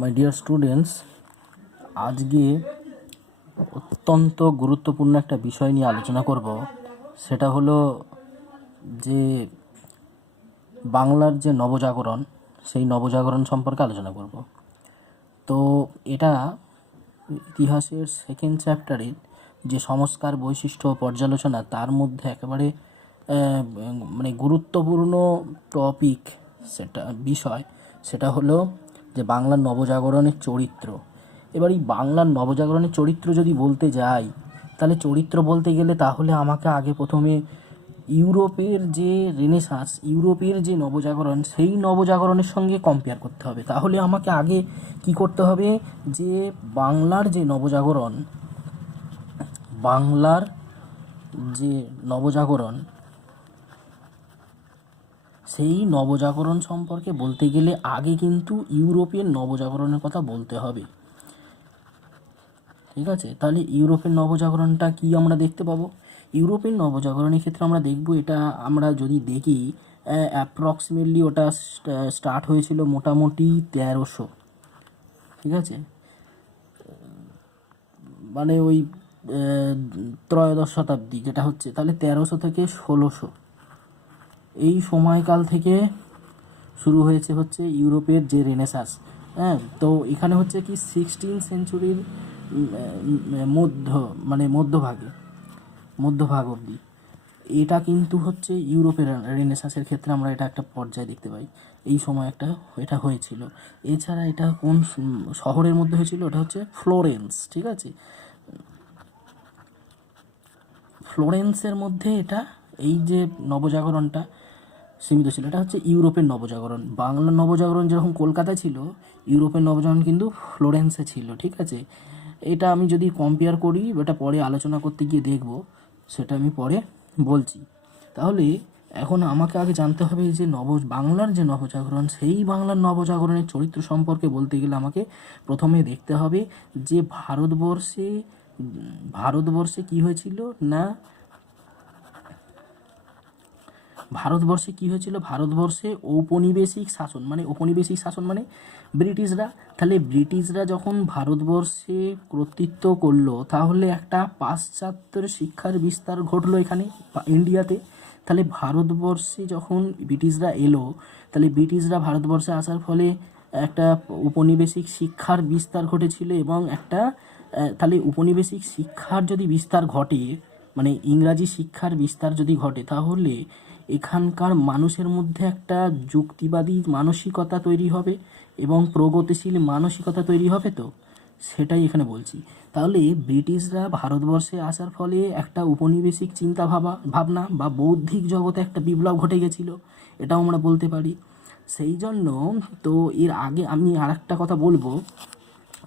My dear students, আজকে অত্যন্ত গুরুত্বপূর্ণ একটা বিষয় নিয়ে আলোচনা করব। সেটা হলো যে বাংলার যে নবজাগরণ, সেই নবজাগরণ সম্পর্কে আলোচনা করব। তো এটা ইতিহাসের সেকেন্ড চ্যাপ্টারের যে সংস্কার বৈশিষ্ট্য পর্যালোচনা, তার মধ্যে একেবারে মানে গুরুত্বপূর্ণ টপিক, সেটা হলো যে বাংলার নবজাগরণের চরিত্র। এবার এই বাংলার নবজাগরণের চরিত্র যদি বলতে যাই, তাহলে চরিত্র বলতে গেলে তাহলে আমাকে আগে প্রথমে ইউরোপের যে রেনেসাঁস, ইউরোপের যে নবজাগরণ, সেই নবজাগরণের সঙ্গে কম্পেয়ার করতে হবে। তাহলে আমাকে আগে কি করতে হবে, যে বাংলার যে নবজাগরণ সেই নবজাগরণ সম্পর্কে বলতে গেলে আগে কিন্তু ইউরোপের নবজাগরণের কথা বলতে হবে। ঠিক আছে, তাহলে ইউরোপের নবজাগরণটা কি আমরা দেখতে পাবো? ইউরোপের নবজাগরণের ক্ষেত্রে আমরা দেখব, এটা আমরা যদি দেখি অ্যাপ্রক্সিমেটলি ওটা স্টার্ট হয়েছিল মোটামুটি 1300। ঠিক আছে, মানে ওই ত্রয়োদশ শতাব্দী যেটা হচ্ছে, তাহলে 1300 থেকে 1600 এই সময়কাল থেকে শুরু হচ্ছে ইউরোপের যে রেনেসাঁস। তো এখানে হচ্ছে কি 16 সেঞ্চুরির মধ্যভাগ অবধি এটা কিন্তু হচ্ছে ইউরোপের রেনেসাঁসের ক্ষেত্রে আমরা এটা একটা পর্যায়ে দেখতে পাই। এই সময় এটা হয়েছিল। এছাড়া এটা কোন শহরের মধ্যে হয়েছিল? এটা হচ্ছে ফ্লোরেন্স। ঠিক আছে, ফ্লোরেন্সের মধ্যে এটা, এই যে নবজাগরণটা সীমিত ছিল। এটা হচ্ছে ইউরোপের নবজাগরণ। বাংলার নবজাগরণ যেরকম কলকাতায় ছিল, ইউরোপের নবজাগরণ কিন্তু ফ্লোরেন্সে ছিল। ঠিক আছে, এটা আমি যদি কম্পেয়ার করি, এটা পরে আলোচনা করতে গিয়ে দেখব, সেটা আমি পরে বলছি। তাহলে এখন আমাকে আগে জানতে হবে যে বাংলার যে নবজাগরণ, সেই বাংলার নবজাগরণের চরিত্র সম্পর্কে বলতে গেলে আমাকে প্রথমে দেখতে হবে যে ভারতবর্ষে কি হয়েছিল না, ভারতবর্ষে ঔপনিবেশিক শাসন মানে ব্রিটিশরা। তাহলে ব্রিটিশরা যখন ভারতবর্ষে কর্তৃত্ব করলো, তাহলে একটা পাশ্চাত্যের শিক্ষার বিস্তার ঘটলো এখানে ইন্ডিয়াতে। তাহলে ভারতবর্ষে যখন ব্রিটিশরা এলো, তাহলে ব্রিটিশরা ভারতবর্ষে আসার ফলে একটা উপনিবেশিক শিক্ষার বিস্তার ঘটেছিল, এবং তাহলে উপনিবেশিক শিক্ষার যদি বিস্তার ঘটে, মানে ইংরাজি শিক্ষার বিস্তার যদি ঘটে, তাহলে এখানকার মানুষের মধ্যে একটা যুক্তিবাদী মানসিকতা তৈরি হবে এবং প্রগতিশীল মানসিকতা তৈরি হবে। তো সেটাই এখানে বলছি। তাহলে ব্রিটিশরা ভারতবর্ষে আসার ফলে একটা উপনিবেশিক ভাবনা বা বৌদ্ধিক জগতে একটা বিপ্লব ঘটে গেছিল, এটাও আমরা বলতে পারি। সেই জন্য তো এর আগে আমি আর একটা কথা বলবো,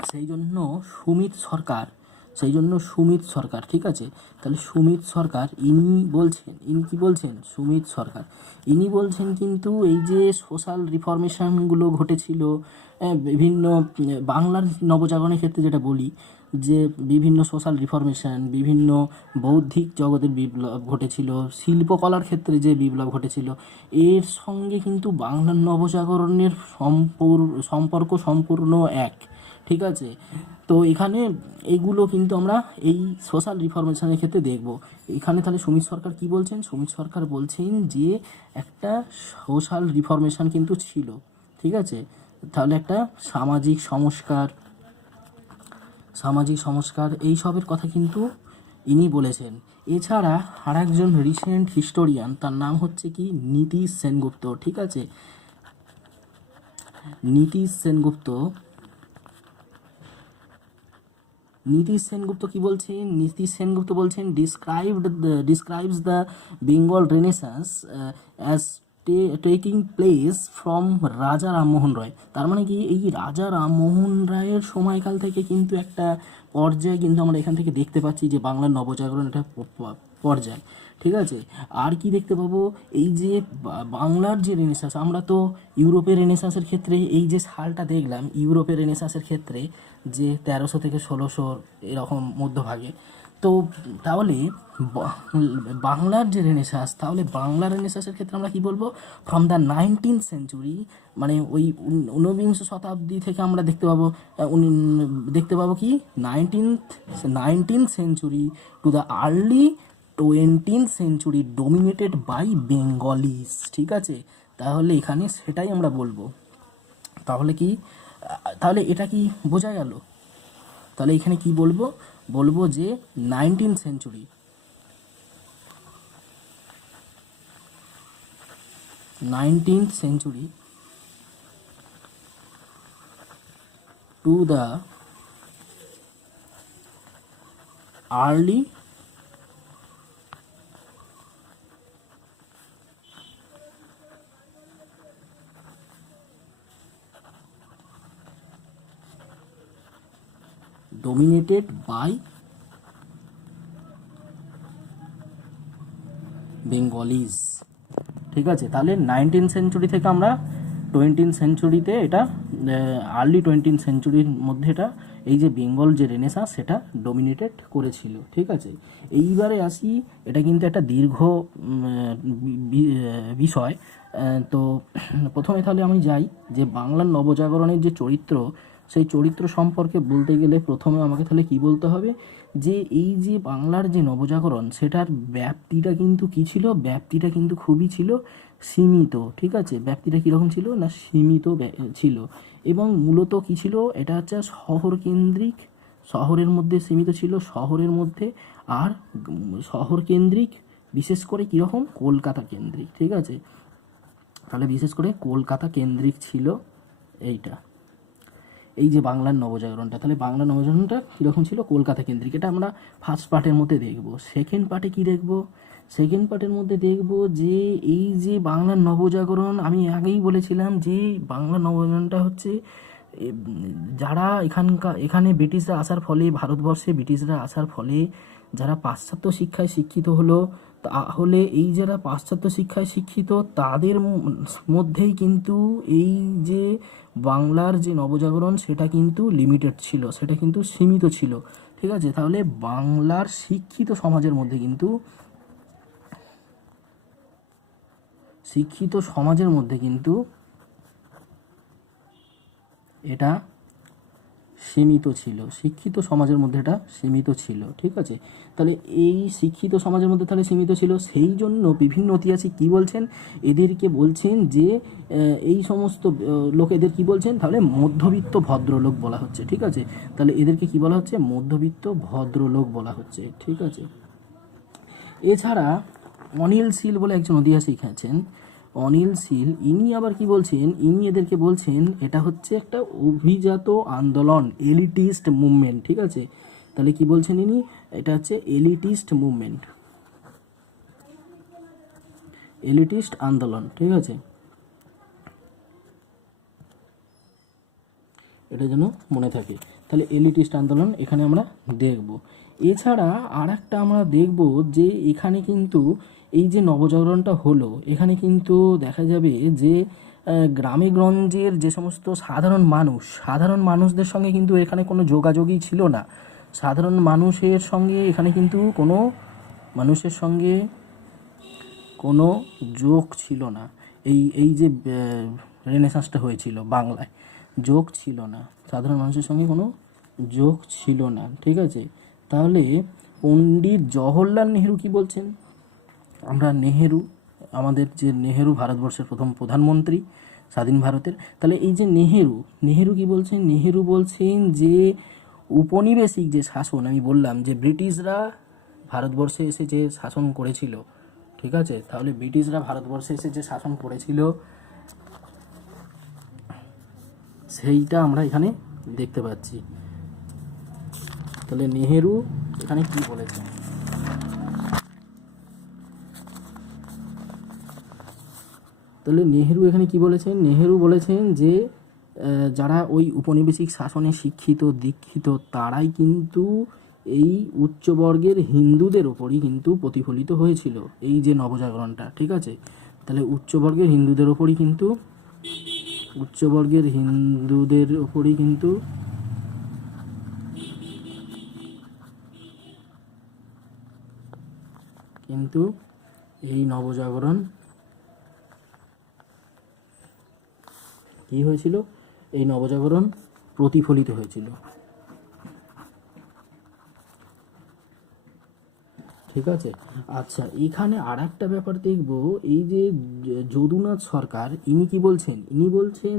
সেই জন্য সুমিত সরকার, ঠিক আছে, তাহলে সুমিত সরকার ইনি বলছেন কিন্তু এই যে সোশ্যাল রিফরমেশনগুলো ঘটেছিল বিভিন্ন বাংলার নবজাগরণের ক্ষেত্রে, যেটা বলি যে বিভিন্ন সোশ্যাল রিফরমেশন, বিভিন্ন বৌদ্ধিক জগতের বিপ্লব ঘটেছিল, শিল্পকলার ক্ষেত্রে যে বিপ্লব ঘটেছিল, এর সঙ্গে কিন্তু বাংলার নবজাগরণের সম্পর্ক সম্পূর্ণ এক। ঠিক আছে, তো এখানে এইগুলো কিন্তু আমরা এই সোশ্যাল রিফরমেশনের ক্ষেত্রে দেখব। এখানে তাহলে সুমিত সরকার কি বলছেন? সুমিত সরকার বলছেন যে একটা সোশ্যাল রিফরমেশন কিন্তু ছিল। ঠিক আছে, তাহলে একটা সামাজিক সংস্কার এইসবের কথা কিন্তু ইনি বলেছেন। এছাড়া আর একজন রিসেন্ট হিস্টোরিয়ান, তার নাম হচ্ছে কি নীতিশ সেনগুপ্ত। ঠিক আছে, নীতিশ সেনগুপ্ত কি বলছেন? নীতিশ সেনগুপ্ত বলছেন describes the Bengal Renaissance as taking place from রাজা রামমোহন রায়। তার মানে কি, এই রাজা রামমোহন রায়ের সময়কাল থেকে কিন্তু একটা পর্যায়ে কিন্তু আমরা এখান থেকে দেখতে পাচ্ছি যে বাংলার নবজাগরণ একটা পর্যায়। ঠিক আছে, আর কি দেখতে পাবো, এই যে বাংলার যে রেনেসাঁস, আমরা তো ইউরোপের রেনেসাঁসের ক্ষেত্রে এই যে সালটা দেখলাম, ইউরোপের রেনেসাঁসের ক্ষেত্রে যে 1300 থেকে 1600 এরকম মধ্যভাগে, তো তাহলে বাংলার যে রেনেসাঁস, তাহলে বাংলা রেনেসাঁসের ক্ষেত্রে আমরা কি বলবো, ফ্রম দ্য 19th সেঞ্চুরি, মানে ওই ঊনবিংশ শতাব্দী থেকে আমরা দেখতে পাবো কি nineteenth century to the early 20th century dominated by Bengalis. ঠিক আছে, তাহলে এখানে সেটাই আমরা বলবো। তাহলে এটা কি বোঝা গেল? তাহলে এখানে কি বলবো যে 19th century, 19th century to the early dominated by Bengalis. ঠিক আছে, তাহলে 19th সেঞ্চুরি থেকে আমরা 20th সেঞ্চুরিতে এটা আর্লি 20th সেঞ্চুরির মধ্যে এটা এই যে বেঙ্গল যে রেনেসাঁস সেটা ডোমিনেটেড করেছিল। ঠিক আছে, এইবারে আসি, এটা কিন্তু একটা দীর্ঘ বিষয়। তো প্রথমে তাহলে আমি যাই যে বাংলার নবজাগরণের যে চরিত্র, সেই চরিত্র সম্পর্কে বলতে গেলে প্রথমে আমাকে তাহলে কি বলতে হবে, যে এই যে বাংলার যে নবজাগরণ সেটার ব্যাপ্তিটা কিন্তু কী ছিল, ব্যাপ্তিটা কিন্তু খুবই ছিল সীমিত। ঠিক আছে, ব্যাপ্তিটা কীরকম ছিল না, সীমিত ছিল, এবং মূলত কী ছিল, এটা হচ্ছে শহর কেন্দ্রিক, শহরের মধ্যে সীমিত ছিল, শহরের মধ্যে, আর শহর কেন্দ্রিক, বিশেষ করে কীরকম, কলকাতা কেন্দ্রিক। ঠিক আছে, তাহলে বিশেষ করে কলকাতা কেন্দ্রিক ছিল এইটা, এই যে বাংলার নবজাগরণটা। তাহলে বাংলার নবজাগরণটা কীরকম ছিল, কলকাতা কেন্দ্রিক। এটা আমরা ফার্স্ট পার্টের মধ্যে দেখব। সেকেন্ড পার্টে কি দেখব, সেকেন্ড পার্টের মধ্যে দেখব যে এই যে বাংলার নবজাগরণ, আমি আগেই বলেছিলাম যে বাংলা নবজাগরণটা হচ্ছে যারা এখানে ব্রিটিশরা আসার ফলে, ভারতবর্ষে ব্রিটিশরা আসার ফলে যারা পাশ্চাত্য শিক্ষায় শিক্ষিত হলো, তাহলে এই যারা পাশ্চাত্য শিক্ষায় শিক্ষিত তাদের মধ্যেই কিন্তু এই যে বাংলার যে নবজাগরণ সেটা কিন্তু লিমিটেড ছিল, সেটা কিন্তু সীমিত ছিল। ঠিক আছে, তাহলে বাংলার শিক্ষিত সমাজের মধ্যে কিন্তু এটা সীমিত ছিল, শিক্ষিত সমাজের মধ্যে এটা সীমিত ছিল। ঠিক আছে, তাহলে এই শিক্ষিত সমাজের মধ্যে তাহলে সীমিত ছিল, সেই জন্য বিভিন্ন ঐতিহাসিক কী বলছেন, এদেরকে বলছেন যে এই সমস্ত লোক এদের কী বলছেন, তাহলে মধ্যবিত্ত ভদ্রলোক বলা হচ্ছে। ঠিক আছে, তাহলে এদেরকে কি বলা হচ্ছে, মধ্যবিত্ত ভদ্রলোক বলা হচ্ছে। ঠিক আছে, এছাড়া অনিল শীল বলে একজন ঐতিহাসিক আছেন, অনিল শীল, ইনি আবার কি বলছেন, ইনি এদেরকে বলছেন এটা হচ্ছে একটা অভিজাত আন্দোলন, এলিটিস্ট মুভমেন্ট। ঠিক আছে, তাহলে কি বলছেন ইনি, এটা হচ্ছে এলিটিস্ট মুভমেন্ট, এলিটিস্ট আন্দোলন। ঠিক আছে, এটা যেন মনে থাকে। তাহলে এলিটিস্ট আন্দোলন এখানে আমরা দেখব। এছাড়া আর একটা আমরা দেখব যে এখানে কিন্তু এই যে নবজাগরণটা হলো, এখানে কিন্তু দেখা যাবে যে গ্রামে গঞ্জের যে সমস্ত সাধারণ মানুষদের সঙ্গে কিন্তু এখানে কোনো যোগাযোগই ছিল না। সাধারণ মানুষের সঙ্গে এখানে কিন্তু কোনো মানুষের সঙ্গে কোনো যোগ ছিল না। এই যে রেনেসাঁসটা হয়েছিল বাংলায়, যোগ ছিল না, সাধারণ মানুষের সঙ্গে কোনো যোগ ছিল না। ঠিক আছে, তাহলে পণ্ডিত জওহরলাল নেহেরু কি বলছেন, আমরা আমাদের যে নেহেরু ভারতবর্ষের প্রথম প্রধানমন্ত্রী স্বাধীন ভারতের, তাহলে এই যে নেহেরু কি বলছেন, নেহেরু বলছেন যে উপনিবেশিক যে শাসন, আমি বললাম যে ব্রিটিশরা ভারতবর্ষে এসে যে শাসন করেছিল, ঠিক আছে, তাহলে ব্রিটিশরা ভারতবর্ষে এসে যে শাসন করেছিল সেইটা আমরা এখানে দেখতে পাচ্ছি। তাহলে নেহেরু এখানে কি বলেছেন, তাহলে নেহেরু এখানে কি বলেছেন, নেহেরু বলেছেন যে যারা ওই উপনিবেশিক শাসনে শিক্ষিত দীক্ষিত তারাই কিন্তু এই উচ্চবর্গের হিন্দুদের ওপরই কিন্তু প্রতিফলিত হয়েছিল এই যে নবজাগরণটা। ঠিক আছে, তাহলে উচ্চবর্গের হিন্দুদের ওপরই কিন্তু কিন্তু এই নবজাগরণ কি হয়েছিল, এই নবজাগরণ প্রতিফলিত হয়েছিল। ঠিক আছে। আচ্ছা, এখানে আর একটা ব্যাপার দেখব, এই যে যদুনাথ সরকার ইনি কি বলছেন, ইনি বলছেন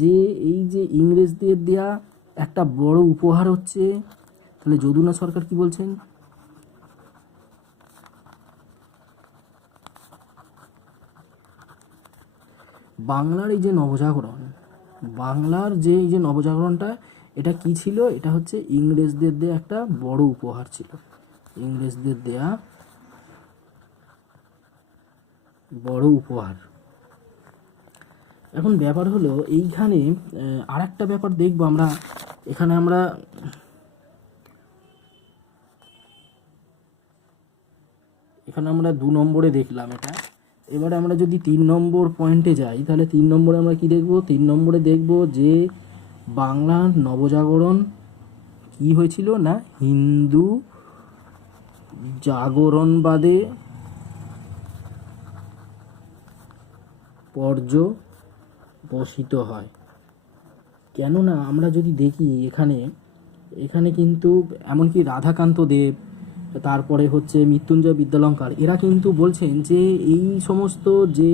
যে এই যে ইংরেজদের দেয়া একটা বড় উপহার হচ্ছে, তাহলে যদুনাথ সরকার কি বলছেন, বাংলার এই যে নবজাগরণ, বাংলার যে এই যে নবজাগরণটা, এটা কি ছিল, এটা হচ্ছে ইংরেজদের দেয়া একটা বড় উপহার ছিল, ইংরেজদের দেয়া বড় উপহার। এখন ব্যাপার হলো এইখানে আর একটা ব্যাপার দেখবো আমরা, এখানে আমরা দু নম্বরে দেখলাম এটা। এবারে আমরা যদি 3 নম্বর পয়েন্টে যাই, তাহলে 3 নম্বরে আমরা কি দেখব, 3 নম্বরে দেখব যে বাংলার নবজাগরণ কি হয়েছিল না, হিন্দু জাগরণবাদে পর্যবসিত হয়। কেননা আমরা যদি দেখি এখানে কিন্তু এমনকি রাধাকান্ত দেব, তারপরে হচ্ছে মৃত্যুঞ্জয় বিদ্যালঙ্কার, এরা কিন্তু বলছেন যে এই সমস্ত যে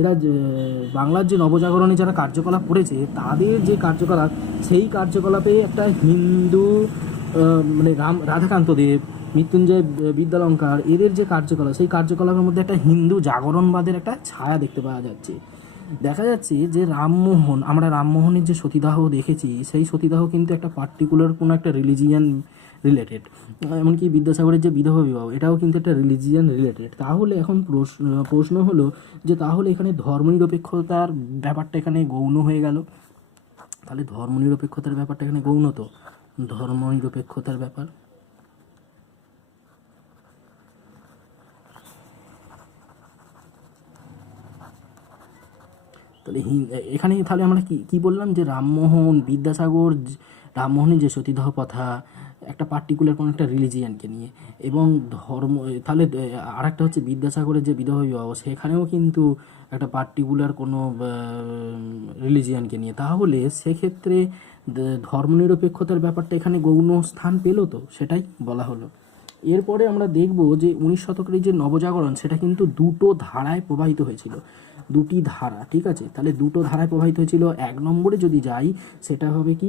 এরা বাংলার যে নবজাগরণে যারা কার্যকলাপ করেছে, তাদের যে কার্যকলাপ, সেই কার্যকলাপে একটা হিন্দু মানে রাধাকান্ত দেব, মৃত্যুঞ্জয় বিদ্যালঙ্কার, এদের যে কার্যকলাপ, সেই কার্যকলাপের মধ্যে একটা হিন্দু জাগরণবাদের একটা ছায়া দেখতে পাওয়া যাচ্ছে। দেখা যাচ্ছে যে রামমোহন, আমরা রামমোহনের যে সতীদাহ দেখেছি, সেই সতীদাহ কিন্তু একটা পার্টিকুলার কোনো একটা রিলিজিয়ান রিলেটেড, এমনকি বিদ্যাসাগরের যে বিধবা বিবাহ, এটাও কিন্তু একটা রিলিজিয়ান রিলেটেড। তাহলে এখন প্রশ্ন হলো যে তাহলে এখানে ধর্মনিরপেক্ষতার ব্যাপারটা এখানে গৌণ হয়ে গেল, তাহলে ধর্মনিরপেক্ষতার ব্যাপারটা এখানে গৌণ, তো ধর্মনিরপেক্ষতার ব্যাপার, তাহলে এখানে তাহলে আমরা কি বললাম যে রামমোহনের যে সতীদাহ প্রথা একটা পার্টিকুলার কোনো একটা রিলিজিয়ানকে নিয়ে, এবং তাহলে আর একটা হচ্ছে বিদ্যাসাগরের যে বিধবা বিবাহ, সেখানেও কিন্তু একটা পার্টিকুলার কোনো রিলিজিয়ানকে নিয়ে। তাহলে সেক্ষেত্রে ধর্মনিরপেক্ষতার ব্যাপারটা এখানে গৌণ স্থান পেল, তো সেটাই বলা হলো। এরপরে আমরা দেখব যে 19 শতকের যে নবজাগরণ, সেটা কিন্তু দুটো ধারায় প্রবাহিত হয়েছিল, দুটি ধারা। ঠিক আছে, তাহলে দুটো ধারায় প্রবাহিত হয়েছিল। 1 নম্বরে যদি যাই, সেটা হবে কি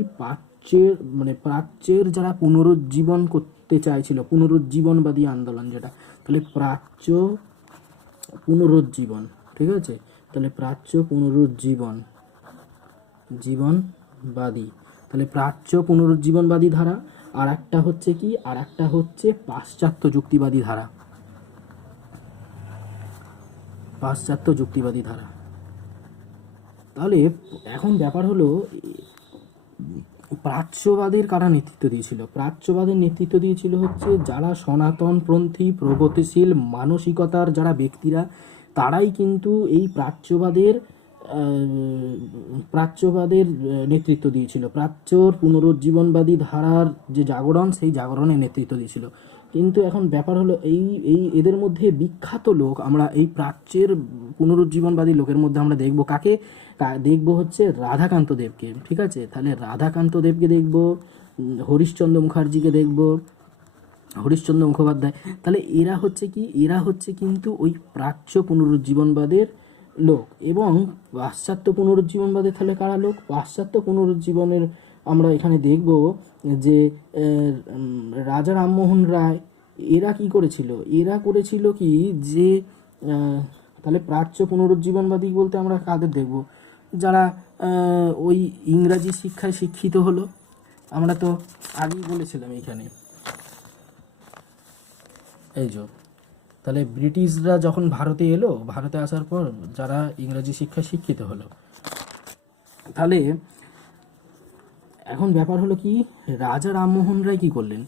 প্রাচ্যের যারা পুনরুজ্জীবন করতে চাইছিল, পুনরুজ্জীবনবাদী আন্দোলন যেটা, তাহলে প্রাচ্য পুনরুজ্জীবন। ঠিক আছে, তাহলে প্রাচ্য জীবনবাদী, তাহলে প্রাচ্য পুনরুজ্জীবনবাদী ধারা। আর একটা হচ্ছে কি, আর একটা হচ্ছে পাশ্চাত্য যুক্তিবাদী ধারা, পাশ্চাত্য যুক্তিবাদী ধারা। তাহলে এখন ব্যাপার হলো প্রাচ্যবাদের কারা নেতৃত্ব দিয়েছিল, প্রাচ্যবাদের নেতৃত্ব দিয়েছিল হচ্ছে যারা সনাতনপন্থী প্রগতিশীল মানসিকতার যারা ব্যক্তিরা, তারাই কিন্তু এই প্রাচ্যবাদের নেতৃত্ব দিয়েছিল, প্রাচ্যর পুনরুজ্জীবনবাদী ধারার যে জাগরণ, সেই জাগরণের নেতৃত্ব দিয়েছিল। কিন্তু এখন ব্যাপার হলো এদের মধ্যে বিখ্যাত লোক, আমরা এই প্রাচ্যের পুনরুজ্জীবনবাদী লোকের মধ্যে আমরা দেখব কাকে, দেখব হচ্ছে রাধাকান্ত দেবকে। ঠিক আছে, তাহলে রাধাকান্ত দেবকে দেখব, হরিশ্চন্দ্র মুখার্জিকে দেখব, হরিশ্চন্দ্র মুখোপাধ্যায়। তাহলে এরা হচ্ছে কিন্তু ওই প্রাচ্য পুনরুজ্জীবনবাদের লোক। এবং পাশ্চাত্য পুনরুজ্জীবনবাদের তাহলে কারা লোক, পাশ্চাত্য পুনরুজ্জীবনের আমরা এখানে দেখব যে রাজা রামমোহন রায়, এরা কি করেছিল, এরা করেছিল কি যে তাহলে প্রাচ্য পুনরুজ্জীবনবাদী বলতে আমরা কাদের দেখব, যারা ওই ইংরাজি শিক্ষায় শিক্ষিত হলো, আমরা তো আগেই বলেছিলাম এইখানে, এই যে তাহলে ব্রিটিশরা যখন ভারতে এলো, ভারতে আসার পর যারা ইংরাজি শিক্ষায় শিক্ষিত হলো, তাহলে এখন ব্যাপার হলো কি, রাজা রামমোহন রায় কি করলেন,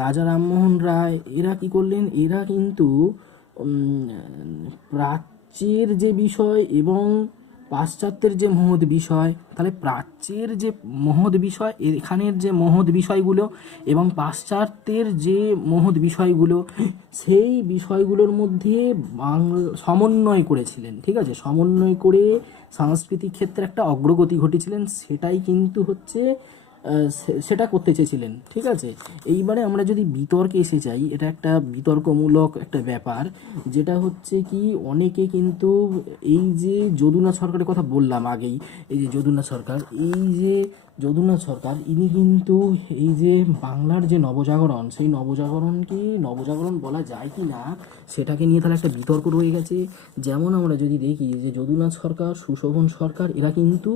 রাজা রামমোহন রায় এরা কি করলেন, এরা কিন্তু প্রাচ্যের যে বিষয় এবং পাশ্চাত্যের যে মহৎ বিষয়, তাহলে প্রাচ্যের যে মহৎ বিষয়, এখানের যে মহৎ বিষয়গুলো এবং পাশ্চাত্যের যে মহৎ বিষয়গুলো, সেই বিষয়গুলোর মধ্যে সমন্বয় করেছিলেন। ঠিক আছে, সমন্বয় করে সাংস্কৃতিক ক্ষেত্রে একটা অগ্রগতি ঘটিয়েছিলেন, সেটাই কিন্তু হচ্ছে সেটা করতে চেয়েছিলেন। ঠিক আছে, এইবারে আমরা যদি বিতর্কে এসে যাই, এটা একটা বিতর্কমূলক একটা ব্যাপার, যেটা হচ্ছে কি অনেকে কিন্তু এই যে যদুনাথ সরকারের কথা বললাম আগেই, এই যে যদুনাথ সরকার, এই যে যদুনাথ সরকার ইনি কিন্তু এই যে বাংলার যে নবজাগরণ, সেই নবজাগরণকে নবজাগরণ বলা যায় কি না সেটাকে নিয়ে তাহলে একটা বিতর্ক রয়ে গেছে। যেমন আমরা যদি দেখি যে যদুনাথ সরকার, সুশোভন সরকার, এরা কিন্তু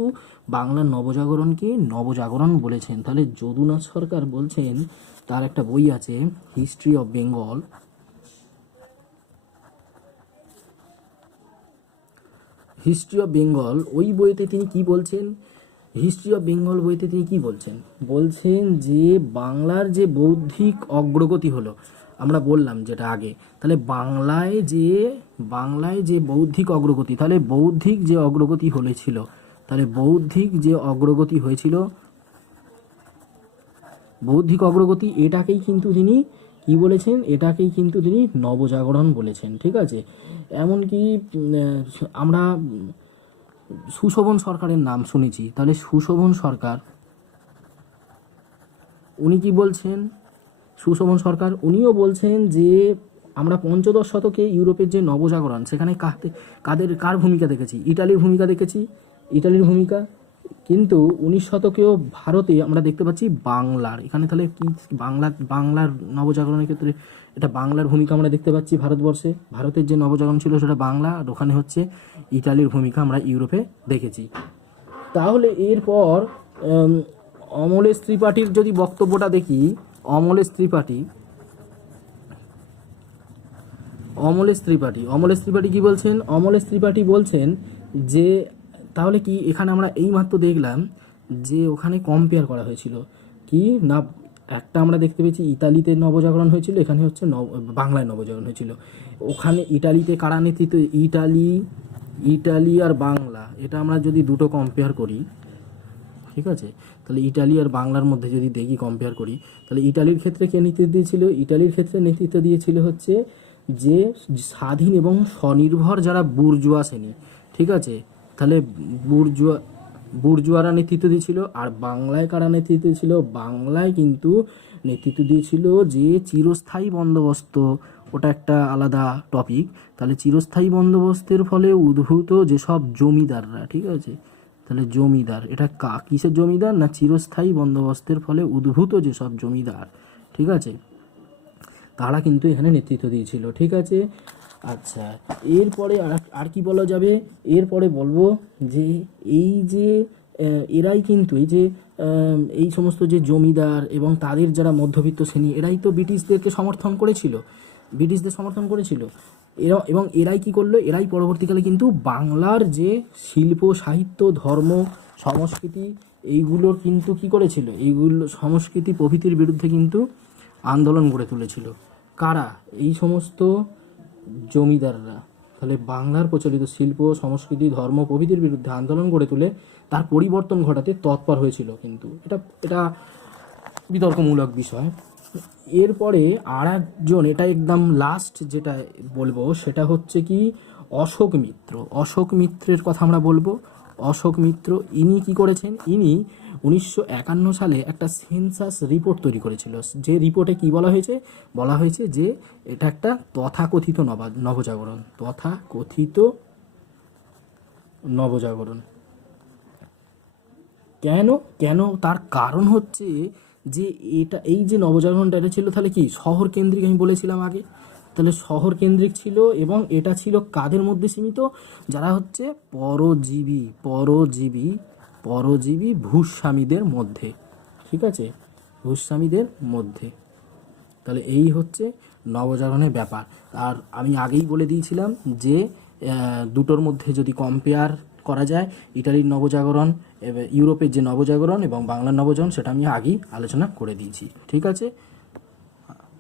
বাংলার নবজাগরণকে নবজাগরণ বলেছেন। তাহলে যদুনাথ সরকার বলছেন, তার একটা বই আছে history of Bengal, history of Bengal, ওই বইতে তিনি কি বলছেন, হিস্ট্রি অফ বেঙ্গল বইতে তিনি কি বলছেন, বলছেন যে বাংলার যে বৌদ্ধিক অগ্রগতি হলো, আমরা বললাম যেটা আগে, তাহলে বাংলায় যে বৌদ্ধিক অগ্রগতি, তাহলে বৌদ্ধিক যে অগ্রগতি হয়েছিল, তাহলে বৌদ্ধিক যে অগ্রগতি হয়েছিল, বৌদ্ধিক অগ্রগতি, এটাকেই কিন্তু তিনি কি বলেছেন, এটাকেই কিন্তু তিনি নবজাগরণ বলেছেন। ঠিক আছে, এমনকি আমরা সুশোভন সরকারের নাম শুনেছি, তাহলে সুশোভন সরকার উনি কি বলছেন, সুশোভন সরকার উনিও বলছেন যে আমরা পঞ্চদশ শতকে ইউরোপের যে নবজাগরণ, সেখানে কার ভূমিকা দেখেছি, ইটালির ভূমিকা দেখেছি, ইটালির ভূমিকা, কিন্তু 19 শতকেও ভারতে আমরা দেখতে পাচ্ছি বাংলার, এখানে তাহলে কি বাংলার নবজাগরণের ক্ষেত্রে এটা বাংলার ভূমিকা আমরা দেখতে পাচ্ছি ভারতবর্ষে, ভারতের যে নবজাগরণ ছিল সেটা বাংলা, আর ওখানে হচ্ছে ইটালির ভূমিকা আমরা ইউরোপে দেখেছি। তাহলে এরপর অমলেশ ত্রিপাঠীর যদি বক্তব্যটা দেখি, অমলেশ ত্রিপাঠী কি বলছেন, অমলেশ ত্রিপাঠী বলছেন যে তাহলে কি এখানে আমরা এইমাত্র দেখলাম যে ওখানে কম্পেয়ার করা হয়েছিল কি না, একটা আমরা দেখতে পেয়েছি ইতালিতে নবজাগরণ হয়েছিল, এখানে হচ্ছে বাংলায় নবজাগরণ হয়েছিল। ওখানে ইটালিতে কারা নেতৃত্ব, ইটালি আর বাংলা, এটা আমরা যদি দুটো কম্পেয়ার করি, ঠিক আছে, তাহলে ইটালি আর বাংলার মধ্যে যদি দেখি কম্পেয়ার করি, তাহলে ইটালির ক্ষেত্রে কে নেতৃত্ব দিয়েছিল, ইটালির ক্ষেত্রে নেতৃত্ব দিয়েছিল হচ্ছে যে স্বাধীন এবং স্বনির্ভর যারা বুর্জোয়া শ্রেণী। ঠিক আছে, তাহলে বুর্জোয়ারা নেতৃত্ব দিয়েছিল। আর বাংলায় কারা নেতৃত্ব দিয়েছিল, বাংলায় কিন্তু নেতৃত্ব দিয়েছিল যে চিরস্থায়ী বন্দোবস্ত, ওটা একটা আলাদা টপিক। তাহলে চিরস্থায়ী বন্দোবস্তের ফলে উদ্ভূত যেসব জমিদাররা, ঠিক আছে, তাহলে জমিদার, এটা কিসের জমিদার না, চিরস্থায়ী বন্দোবস্তের ফলে উদ্ভূত যেসব জমিদার, ঠিক আছে, তারা কিন্তু এখানে নেতৃত্ব দিয়েছিল। ঠিক আছে, আচ্ছা, এরপরে আর কি বলা যাবে, এরপরে বলবো যে এই যে এরাই কিন্তু এই যে এই সমস্ত যে জমিদার এবং তাদের যারা মধ্যবিত্ত শ্রেণী, এরাই তো ব্রিটিশদের সমর্থন করেছিল। এবং এরাই কি করলো, এরাই পরবর্তীকালে কিন্তু বাংলার যে শিল্প, সাহিত্য, ধর্ম, সংস্কৃতি, এইগুলোর কিন্তু কি করেছিল, এইগুলো সংস্কৃতি প্রভৃতির বিরুদ্ধে কিন্তু আন্দোলন গড়ে তুলেছিল। কারা, এই সমস্ত জমিদাররা। তাহলে বাংলার প্রচলিত শিল্প, সংস্কৃতি, ধর্ম প্রভৃতির বিরুদ্ধে আন্দোলন গড়ে তুলে তার পরিবর্তন ঘটাতে তৎপর হয়েছিল। কিন্তু এটা বিতর্কমূলক বিষয়। এরপরে আর একজন, এটা একদম লাস্ট যেটা বলবো সেটা হচ্ছে কি অশোক মিত্রের কথা আমরা বলবো। অশোক মিত্র, ইনি কি করেছেন, ইনি 1951 সালে একটা সেন্সাস রিপোর্ট তৈরি করেছিল, যে রিপোর্টে কি বলা হয়েছে যে এটা একটা তথাকথিত নবজাগরণ। কেন তার কারণ হচ্ছে যে এই যে নবজাগরণটা, এটা ছিল তাহলে কি শহর কেন্দ্রিক, আমি বলেছিলাম আগে, তাহলে শহর কেন্দ্রিক ছিল এবং এটা ছিল কাদের মধ্যে সীমিত, যারা হচ্ছে পরজীবী ভূস্বামীদের মধ্যে। ঠিক আছে, ভূস্বামীদের মধ্যে। তাহলে এই হচ্ছে নবজাগরণের ব্যাপার। আর আমি আগেই বলে দিয়েছিলাম যে দুটোর মধ্যে যদি কম্পেয়ার করা যায়, ইটালির নবজাগরণ, ইউরোপের যে নবজাগরণ এবং বাংলার নবজাগরণ, সেটা আমি আগেই আলোচনা করে দিয়েছি। ঠিক আছে।